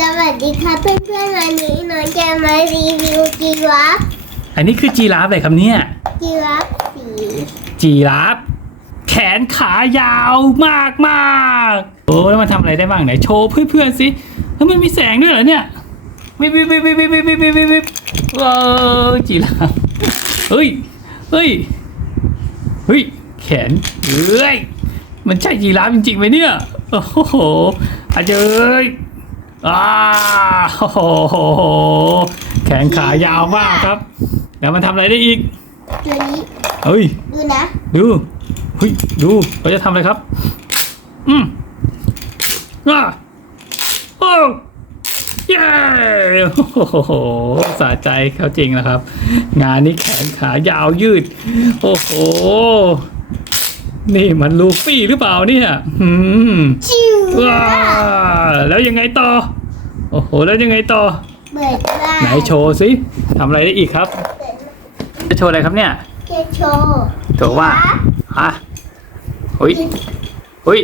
สวัสดีค่ะเพื่อนๆวันนี้น้องจะมารีวิวจีราฟอันนี้คือจีราฟเลยครับเนี่ยจีราฟสีจีราฟแขนขายาวมากมากๆโอ้แล้วมันทำอะไรได้บ้างไหนโชว์เพื่อนๆสิแล้วมันมีแสงด้วยเหรอเนี่ยวิบวิบวิบวิบวิบวิบวิบวิบวิบวิบว้าวจีราฟเฮ้ยเฮ้ยเฮ้ยแขนเอ้ยมันใช่จีราฟจริงๆไหมเนี่ยโอ้โหอาจจะเอ้ย อ้าโอ้โหแขนขายาวมากครับแล้วมันทำอะไรได้อีกตัวนี้เฮ้ย ดูนะดูเฮ้ยดูเราจะทำอะไรครับ อืมอ่าโอ้เย้โอ้โหสะใจเขาจริงนะครับ งานนี้แขนขายาวยืด โอ้โห นี่มันลูฟี่หรือเปล่าเนี่ยอืมจิวว้าแล้วยังไงต่อ โอ้โห แล้วยังไงต่อ เปิดได้ไหนโชว์สิทำอะไรได้อีกครับ จะโชว์อะไรครับเนี่ย เกโชว์โชว์ว่าฮะเฮ้ยเฮ้ย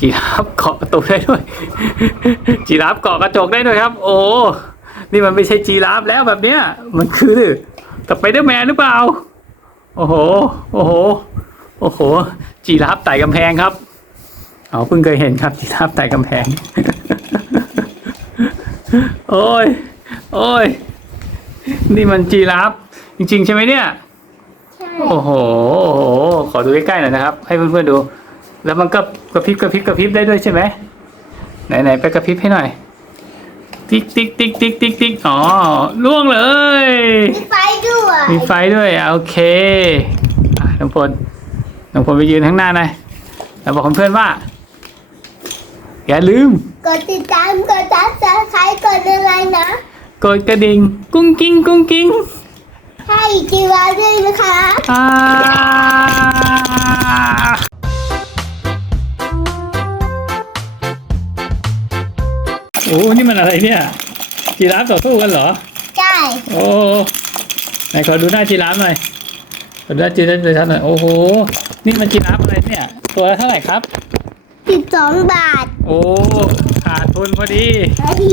จีราฟเกาะประตูได้ด้วย จีราฟเกาะกระจกได้ด้วยครับ โอ้ นี่มันไม่ใช่จีราฟแล้วแบบเนี้ย มันคือสไปเดอร์แมนหรือเปล่า โอ้โห โอ้โห โอ้โห จีราฟไต่กำแพงครับเอาเพิ่งเคยเห็นครับจีราฟไต่กำแพง โอ้ย โอ้ย นี่มันจีราฟจริง ๆ ใช่ไหมเนี่ย ใช่ โอ้โห ขอดูใกล้ๆหน่อยนะครับ ให้เพื่อนๆดู แล้วมันก็กระพริบกระพริบกระพริบได้ด้วยใช่ไหมไหนๆไปกระพริบให้หน่อย ติ๊กติ๊กติ๊กติ๊กติ๊กติ๊กอ๋อล่วงเลย มีไฟด้วย มีไฟด้วยอะโอเคอะน้องพล น้องพลไปยืนข้างหน้าหน่อยแล้วบอกเพื่อนๆว่า อย่าลืม กดติดตามกดซับสไครต์กดอะไรนะ กดกระดิ่งกุ้งกิ้งกุ้งกิ้งให้จีราฟด้วยนะคะอ่าโอ้นี่มันอะไรเนี่ยจีราฟต่อสู้กันเหรอ ใช่ โอ้ไหนขอดูหน้าจีราฟหน่อย ขอดูหน้าจีราฟเลยครับหน่อยโอ้โห นี่มันจีราฟอะไรเนี่ย ตัวละเท่าไหร่ครับ สิบสองบาท โอ้ขาดทุนพอดีเฮ้ย